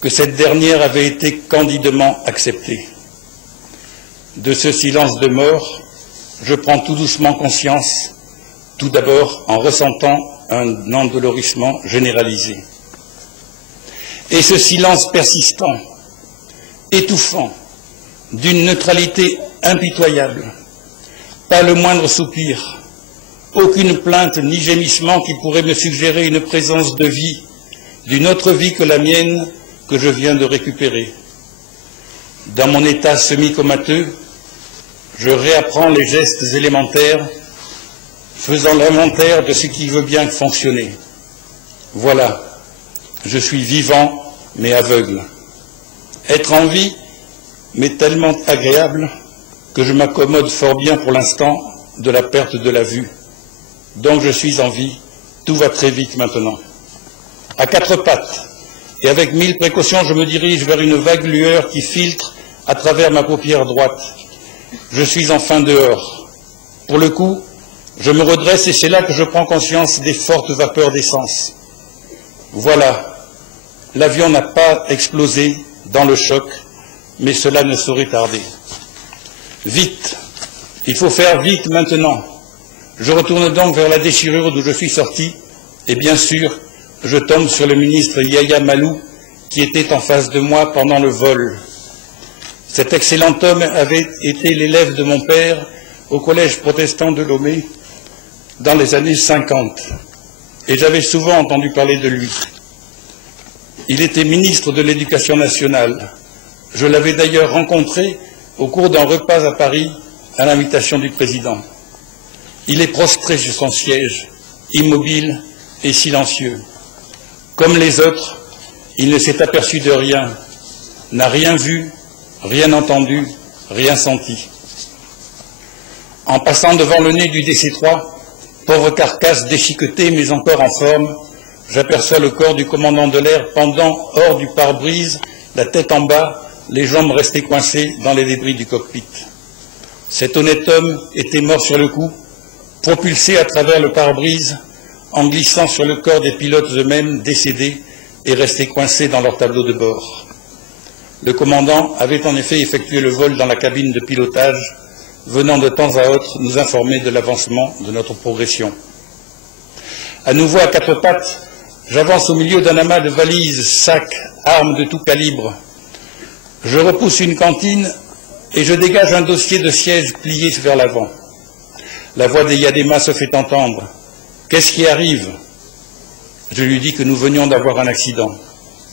que cette dernière avait été candidement acceptée. De ce silence de mort, je prends tout doucement conscience, tout d'abord en ressentant un endolorissement généralisé. Et ce silence persistant, étouffant, d'une neutralité impitoyable, pas le moindre soupir, aucune plainte ni gémissement qui pourrait me suggérer une présence de vie, d'une autre vie que la mienne que je viens de récupérer. Dans mon état semi-comateux, je réapprends les gestes élémentaires, faisant l'inventaire de ce qui veut bien fonctionner. Voilà, je suis vivant mais aveugle. Être en vie m'est tellement agréable que je m'accommode fort bien pour l'instant de la perte de la vue. Donc je suis en vie, tout va très vite maintenant. À quatre pattes, et avec 1000 précautions, je me dirige vers une vague lueur qui filtre à travers ma paupière droite. Je suis enfin dehors. Pour le coup, je me redresse et c'est là que je prends conscience des fortes vapeurs d'essence. Voilà, l'avion n'a pas explosé dans le choc, mais cela ne saurait tarder. Vite, il faut faire vite maintenant. Je retourne donc vers la déchirure d'où je suis sorti, et bien sûr, je tombe sur le ministre Yahya Malou, qui était en face de moi pendant le vol. Cet excellent homme avait été l'élève de mon père au collège protestant de Lomé dans les années 50, et j'avais souvent entendu parler de lui. Il était ministre de l'Éducation nationale. Je l'avais d'ailleurs rencontré au cours d'un repas à Paris à l'invitation du président. Il est prostré sur son siège, immobile et silencieux. Comme les autres, il ne s'est aperçu de rien, n'a rien vu, rien entendu, rien senti. En passant devant le nez du DC-3, pauvre carcasse déchiquetée mais encore en forme, j'aperçois le corps du commandant de l'air pendant hors du pare-brise, la tête en bas, les jambes restées coincées dans les débris du cockpit. Cet honnête homme était mort sur le coup, propulsé à travers le pare-brise, en glissant sur le corps des pilotes eux-mêmes décédés et restés coincés dans leur tableau de bord. Le commandant avait en effet effectué le vol dans la cabine de pilotage, venant de temps à autre nous informer de l'avancement de notre progression. À nouveau à quatre pattes, j'avance au milieu d'un amas de valises, sacs, armes de tout calibre. Je repousse une cantine et je dégage un dossier de siège plié vers l'avant. La voix d'Eyadema se fait entendre. « Qu'est-ce qui arrive ?» Je lui dis que nous venions d'avoir un accident.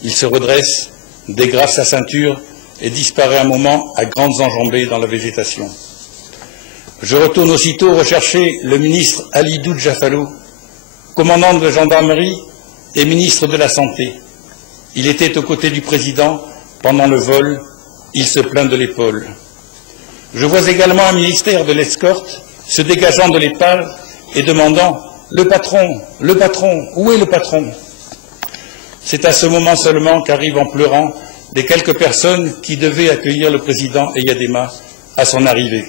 Il se redresse, dégrafe sa ceinture et disparaît un moment à grandes enjambées dans la végétation. Je retourne aussitôt rechercher le ministre Ali Doud Jafalo, commandant de gendarmerie et ministre de la Santé. Il était aux côtés du président pendant le vol, il se plaint de l'épaule. Je vois également un ministère de l'escorte se dégageant de l'épave et demandant « Le patron, où est le patron ?» C'est à ce moment seulement qu'arrivent en pleurant les quelques personnes qui devaient accueillir le président Eyadema à son arrivée.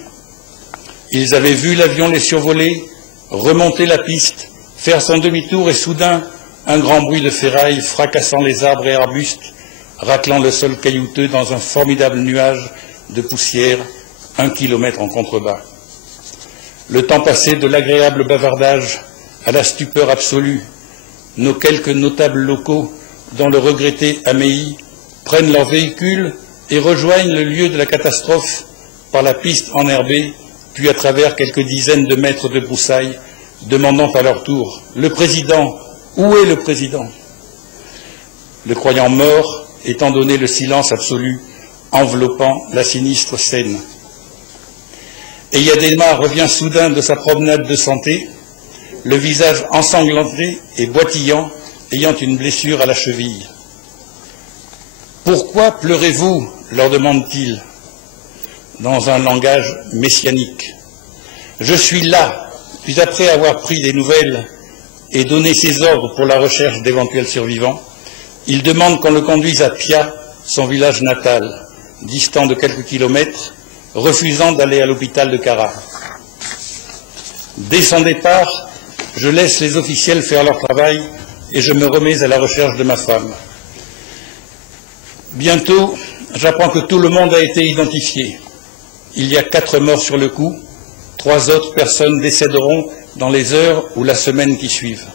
Ils avaient vu l'avion les survoler, remonter la piste, faire son demi-tour et soudain, un grand bruit de ferraille fracassant les arbres et arbustes, raclant le sol caillouteux dans un formidable nuage de poussière, 1 kilomètre en contrebas. Le temps passé de l'agréable bavardage à la stupeur absolue, nos quelques notables locaux, dont le regretté Améi, prennent leur véhicule et rejoignent le lieu de la catastrophe par la piste enherbée, puis à travers quelques dizaines de mètres de broussailles, demandant à leur tour « Le président, où est le président ?» Le croyant mort, étant donné le silence absolu enveloppant la sinistre scène. Eyadema revient soudain de sa promenade de santé, le visage ensanglanté et boitillant, ayant une blessure à la cheville. « Pourquoi pleurez-vous » leur demande-t-il, dans un langage messianique. « Je suis là », puis après avoir pris des nouvelles et donné ses ordres pour la recherche d'éventuels survivants, il demande qu'on le conduise à Pia, son village natal, distant de quelques kilomètres, refusant d'aller à l'hôpital de Kara. Dès son départ, je laisse les officiels faire leur travail et je me remets à la recherche de ma femme. Bientôt, j'apprends que tout le monde a été identifié. Il y a 4 morts sur le coup, 3 autres personnes décéderont dans les heures ou la semaine qui suivent.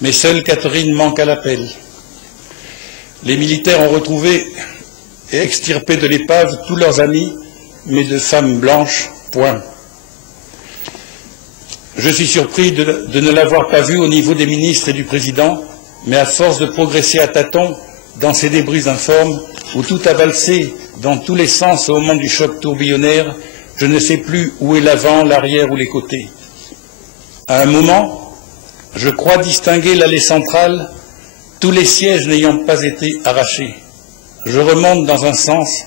Mais seule Catherine manque à l'appel. Les militaires ont retrouvé et extirpé de l'épave tous leurs amis, mais de femmes blanches, point. Je suis surpris de ne l'avoir pas vue au niveau des ministres et du président, mais à force de progresser à tâtons dans ces débris informes, où tout a valsé dans tous les sens au moment du choc tourbillonnaire, je ne sais plus où est l'avant, l'arrière ou les côtés. À un moment, je crois distinguer l'allée centrale, tous les sièges n'ayant pas été arrachés. Je remonte dans un sens,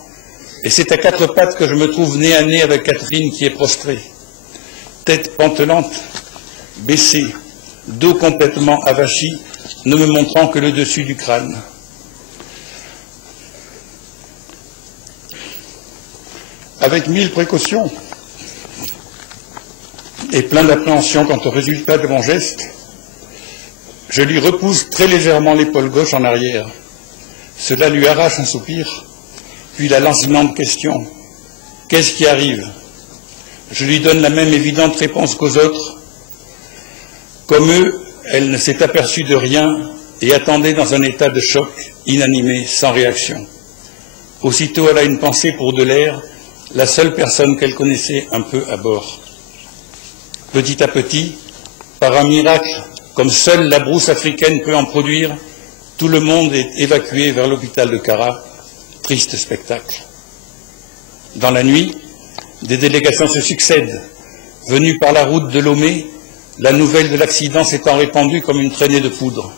et c'est à 4 pattes que je me trouve nez à nez avec Catherine qui est prostrée. Tête pantelante, baissée, dos complètement avachi, ne me montrant que le dessus du crâne. Avec 1000 précautions et plein d'appréhension quant au résultat de mon geste, je lui repousse très légèrement l'épaule gauche en arrière. Cela lui arrache un soupir, puis la lancinante question. Qu'est-ce qui arrive? Je lui donne la même évidente réponse qu'aux autres. Comme eux, elle ne s'est aperçue de rien et attendait dans un état de choc, inanimé, sans réaction. Aussitôt, elle a une pensée pour Delair, la seule personne qu'elle connaissait un peu à bord. Petit à petit, par un miracle, comme seule la brousse africaine peut en produire, tout le monde est évacué vers l'hôpital de Kara. Triste spectacle. Dans la nuit, des délégations se succèdent. Venues par la route de Lomé, la nouvelle de l'accident s'étant répandue comme une traînée de poudre.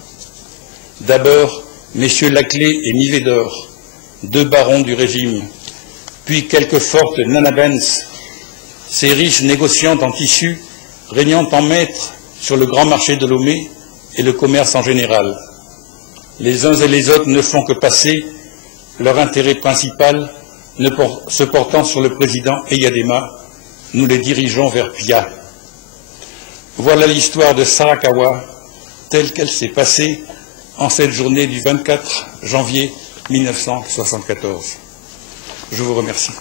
D'abord, messieurs Laclé et Mivédor, 2 barons du régime, puis quelques fortes nanabens, ces riches négociantes en tissus, régnant en maîtres sur le grand marché de Lomé et le commerce en général. Les uns et les autres ne font que passer, leur intérêt principal se portant sur le président Eyadema, nous les dirigeons vers Pia. Voilà l'histoire de Sarakawa, telle qu'elle s'est passée en cette journée du 24 janvier 1974. Je vous remercie.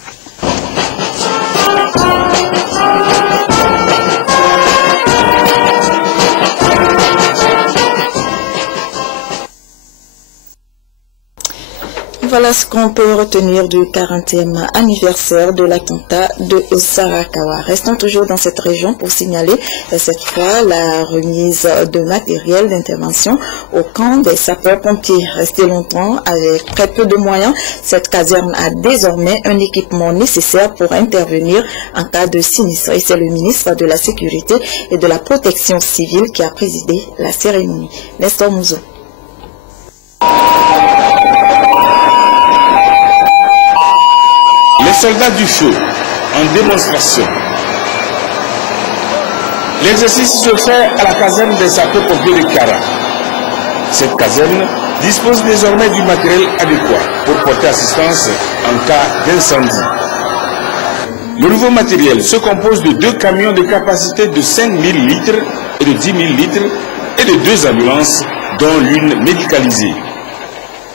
Voilà ce qu'on peut retenir du 40e anniversaire de l'attentat de Sarakawa. Restons toujours dans cette région pour signaler cette fois la remise de matériel d'intervention au camp des sapeurs-pompiers. Resté longtemps avec très peu de moyens, cette caserne a désormais un équipement nécessaire pour intervenir en cas de sinistre. Et c'est le ministre de la Sécurité et de la Protection civile qui a présidé la cérémonie. Nestor Mouzo. Les soldats du feu en démonstration. L'exercice se fait à la caserne des sapeurs-pompiers de Kara. Cette caserne dispose désormais du matériel adéquat pour porter assistance en cas d'incendie. Le nouveau matériel se compose de 2 camions de capacité de 5000 litres et de 10 000 litres et de 2 ambulances, dont l'une médicalisée.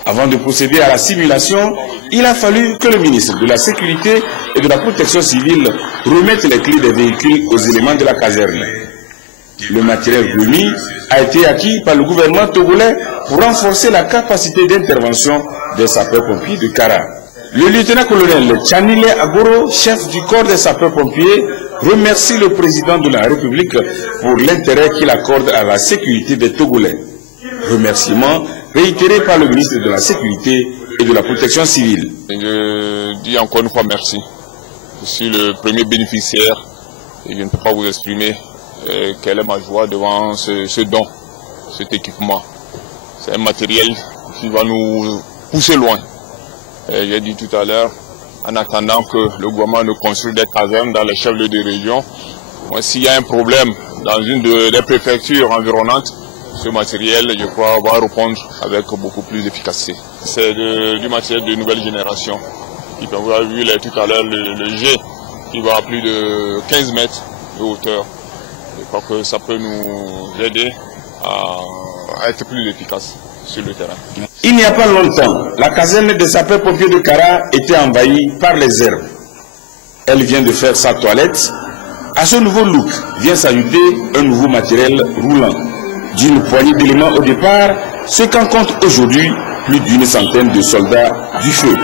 Avant de procéder à la simulation, il a fallu que le ministre de la Sécurité et de la Protection civile remette les clés des véhicules aux éléments de la caserne. Le matériel remis a été acquis par le gouvernement togolais pour renforcer la capacité d'intervention des sapeurs-pompiers de Kara. Le lieutenant-colonel Tchanile Agoro, chef du corps des sapeurs-pompiers, remercie le président de la République pour l'intérêt qu'il accorde à la sécurité des Togolais. Remerciements réitérés par le ministre de la Sécurité et de la Protection civile. Je dis encore une fois merci. Je suis le premier bénéficiaire et je ne peux pas vous exprimer quelle est ma joie devant ce don, cet équipement. C'est un matériel qui va nous pousser loin. J'ai dit tout à l'heure, en attendant que le gouvernement nous construise des casernes dans les chefs-lieux de région, s'il y a un problème dans une des préfectures environnantes, ce matériel, je crois, va répondre avec beaucoup plus d'efficacité. C'est du matériel de nouvelle génération. Vous avez vu tout à l'heure le jet qui va à plus de 15 mètres de hauteur. Je crois que ça peut nous aider à être plus efficace. sur le terrain. Il n'y a pas longtemps, la caserne des sapeurs-pompiers de Kara était envahie par les herbes. Elle vient de faire sa toilette. À ce nouveau look vient s'ajouter un nouveau matériel roulant. D'une poignée d'éléments au départ, ce qu'en compte aujourd'hui plus d'une centaine de soldats du feu.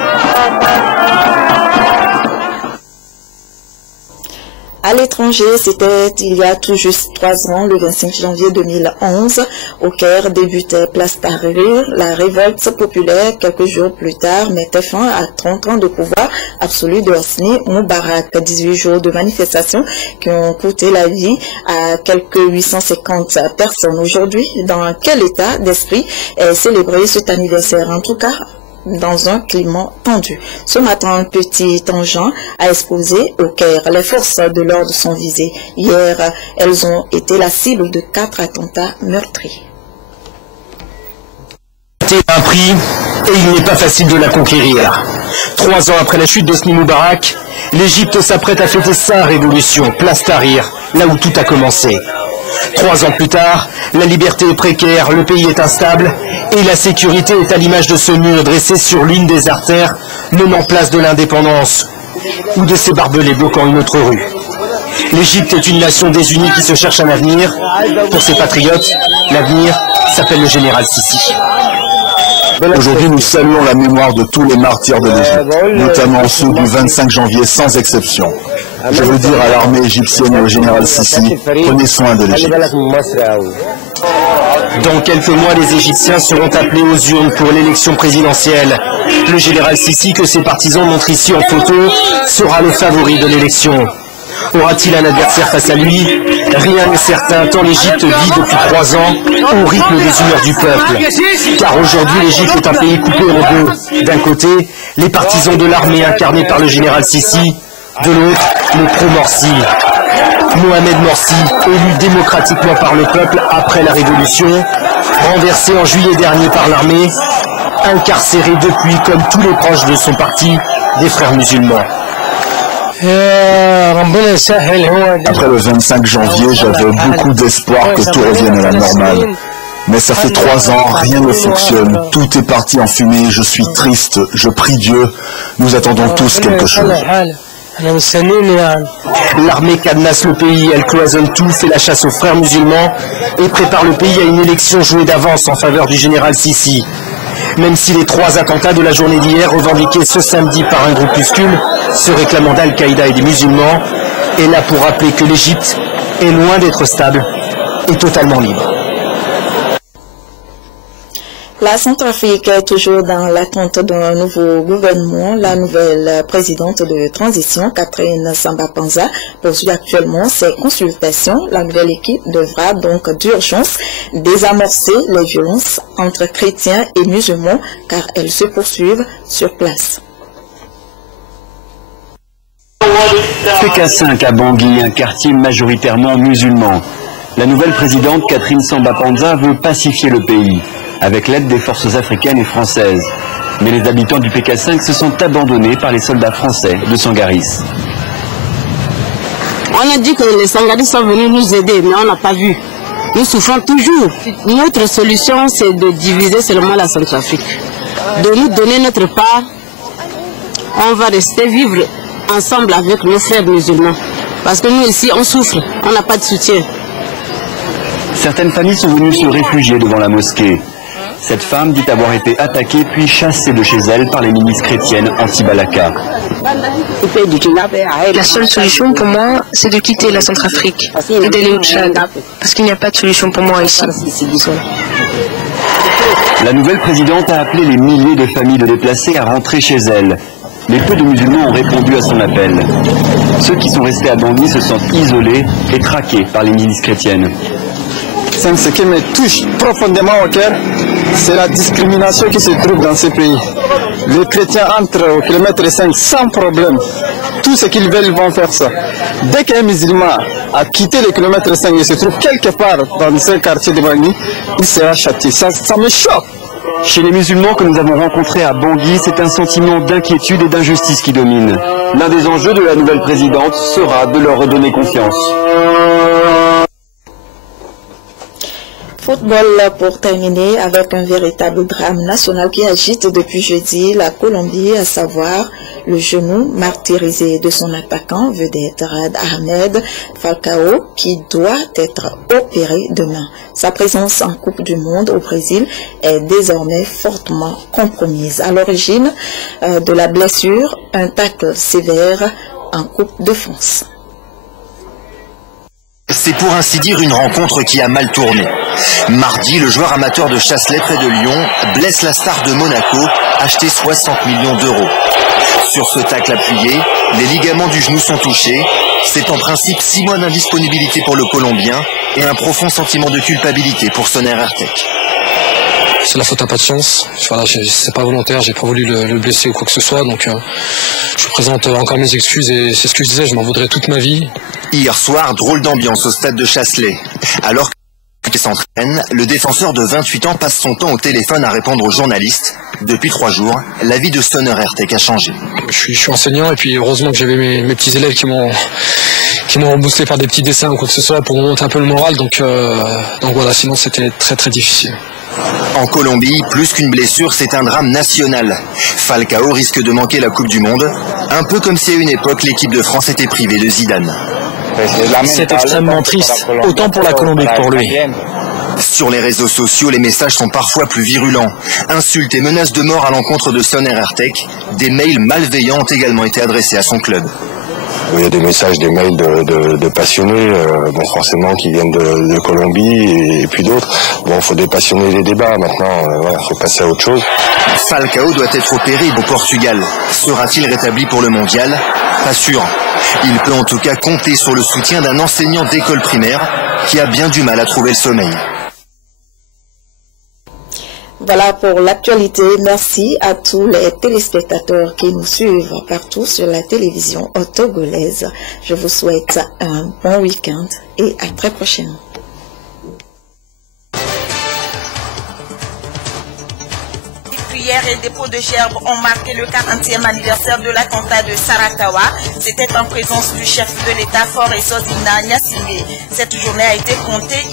À l'étranger, c'était il y a tout juste 3 ans, le 25 janvier 2011, au Caire débutait Place Tahrir. La révolte populaire, quelques jours plus tard, mettait fin à 30 ans de pouvoir absolu de Hosni Moubarak. 18 jours de manifestations qui ont coûté la vie à quelques 850 personnes. Aujourd'hui, dans quel état d'esprit est célébré cet anniversaire? En tout cas, dans un climat tendu. Ce matin, Petit Tangent a exposé au Caire. Les forces de l'ordre sont visées. Hier, elles ont été la cible de 4 attentats meurtriers. Un prix et il n'est pas facile de la conquérir. 3 ans après la chute d'Hosni Moubarak, l'Égypte s'apprête à fêter sa révolution, Place Tahrir, là où tout a commencé. 3 ans plus tard, la liberté est précaire, le pays est instable et la sécurité est à l'image de ce mur dressé sur l'une des artères menant place de l'indépendance ou de ces barbelés bloquant une autre rue. L'Égypte est une nation désunie qui se cherche un avenir. Pour ses patriotes, l'avenir s'appelle le général Sissi. Aujourd'hui, nous saluons la mémoire de tous les martyrs de l'Égypte, notamment ceux du 25 janvier sans exception. Je veux dire à l'armée égyptienne et au général Sissi, prenez soin de l'Égypte. Dans quelques mois, les Égyptiens seront appelés aux urnes pour l'élection présidentielle. Le général Sissi, que ses partisans montrent ici en photo, sera le favori de l'élection. Aura-t-il un adversaire face à lui? Rien n'est certain, tant l'Égypte vit depuis 3 ans au rythme des humeurs du peuple. Car aujourd'hui, l'Égypte est un pays coupé en deux. D'un côté, les partisans de l'armée incarnés par le général Sissi, de l'autre, le pro-Morsi. Mohamed Morsi, élu démocratiquement par le peuple après la révolution, renversé en juillet dernier par l'armée, incarcéré depuis, comme tous les proches de son parti, des frères musulmans. Après le 25 janvier, j'avais beaucoup d'espoir que tout revienne à la normale. Mais ça fait 3 ans, rien ne fonctionne, tout est parti en fumée, je suis triste, je prie Dieu, nous attendons tous quelque chose. L'armée cadenasse le pays, elle cloisonne tout, fait la chasse aux frères musulmans et prépare le pays à une élection jouée d'avance en faveur du général Sissi. Même si les 3 attentats de la journée d'hier revendiqués ce samedi par un groupuscule se réclamant d'Al-Qaïda et des musulmans, est là pour rappeler que l'Égypte est loin d'être stable et totalement libre. La Centrafrique est toujours dans l'attente d'un nouveau gouvernement. La nouvelle présidente de transition, Catherine Samba-Panza, poursuit actuellement ses consultations. La nouvelle équipe devra donc d'urgence désamorcer les violences entre chrétiens et musulmans car elles se poursuivent sur place. PK5 à Bangui, un quartier majoritairement musulman. La nouvelle présidente Catherine Samba-Panza veut pacifier le pays, avec l'aide des forces africaines et françaises. Mais les habitants du PK5 se sont abandonnés par les soldats français de Sangaris. On a dit que les Sangaris sont venus nous aider, mais on n'a pas vu. Nous souffrons toujours. Notre solution, c'est de diviser seulement la Centrafrique. De nous donner notre part, on va rester vivre ensemble avec nos frères musulmans. Parce que nous ici, on souffre, on n'a pas de soutien. Certaines familles sont venues se réfugier devant la mosquée. Cette femme dit avoir été attaquée puis chassée de chez elle par les milices chrétiennes anti-Balaka. La seule solution pour moi, c'est de quitter la Centrafrique et d'aller au Tchad, parce qu'il n'y a pas de solution pour moi ici. La nouvelle présidente a appelé les milliers de familles de déplacés à rentrer chez elle. Mais peu de musulmans ont répondu à son appel. Ceux qui sont restés à Bangui se sentent isolés et traqués par les milices chrétiennes. Ce qui me touche profondément au cœur, c'est la discrimination qui se trouve dans ce pays. Les chrétiens entrent au kilomètre 5 sans problème. Tout ce qu'ils veulent, ils vont faire ça. Dès qu'un musulman a quitté le kilomètre 5 et se trouve quelque part dans ce quartier de Bangui, il sera châtié. Ça me choque. Chez les musulmans que nous avons rencontrés à Bangui, c'est un sentiment d'inquiétude et d'injustice qui domine. L'un des enjeux de la nouvelle présidente sera de leur redonner confiance. Football pour terminer avec un véritable drame national qui agite depuis jeudi la Colombie, à savoir le genou martyrisé de son attaquant vedette Rad Ahmed Falcao qui doit être opéré demain. Sa présence en Coupe du Monde au Brésil est désormais fortement compromise. À l'origine de la blessure, un tacle sévère en Coupe de France. C'est pour ainsi dire une rencontre qui a mal tourné. Mardi, le joueur amateur de Chasselet près de Lyon blesse la star de Monaco, acheté 60 millions d'euros. Sur ce tacle appuyé, les ligaments du genou sont touchés. C'est en principe 6 mois d'indisponibilité pour le Colombien et un profond sentiment de culpabilité pour Soner Ertek. C'est la faute à pas de chance. Voilà, c'est pas volontaire, j'ai pas voulu le blesser ou quoi que ce soit. Donc je présente encore mes excuses et c'est ce que je disais, je m'en voudrais toute ma vie. Hier soir, drôle d'ambiance au stade de Chasselet. Alors qu'il s'entraîne, le défenseur de 28 ans passe son temps au téléphone à répondre aux journalistes. Depuis 3 jours, la vie de Soner Ertek a changé. Je suis enseignant et puis heureusement que j'avais mes petits élèves qui m'ont reboosté par des petits dessins ou quoi que ce soit pour monter un peu le moral. Donc voilà, sinon c'était très très difficile. En Colombie, plus qu'une blessure, c'est un drame national. Falcao risque de manquer la Coupe du Monde, un peu comme si à une époque l'équipe de France était privée de Zidane. C'est extrêmement triste, autant pour la Colombie que pour lui. Sur les réseaux sociaux, les messages sont parfois plus virulents. Insultes et menaces de mort à l'encontre de Soner Ertek. Des mails malveillants ont également été adressés à son club. Il y a des messages, des mails de passionnés, bon forcément qui viennent de Colombie et puis d'autres. Bon, il faut dépassionner les débats maintenant, voilà, faut passer à autre chose. Falcao doit être opéré au Portugal. Sera-t-il rétabli pour le mondial? Pas sûr. Il peut en tout cas compter sur le soutien d'un enseignant d'école primaire qui a bien du mal à trouver le sommeil. Voilà pour l'actualité. Merci à tous les téléspectateurs qui nous suivent partout sur la télévision togolaise. Je vous souhaite un bon week-end et à très prochainement. Prières et dépôt de gerbes ont marqué le 40e anniversaire de l'attentat de Sarakawa. C'était en présence du chef de l'État, Fort Essos Ina Nyasingbe. Cette journée a été comptée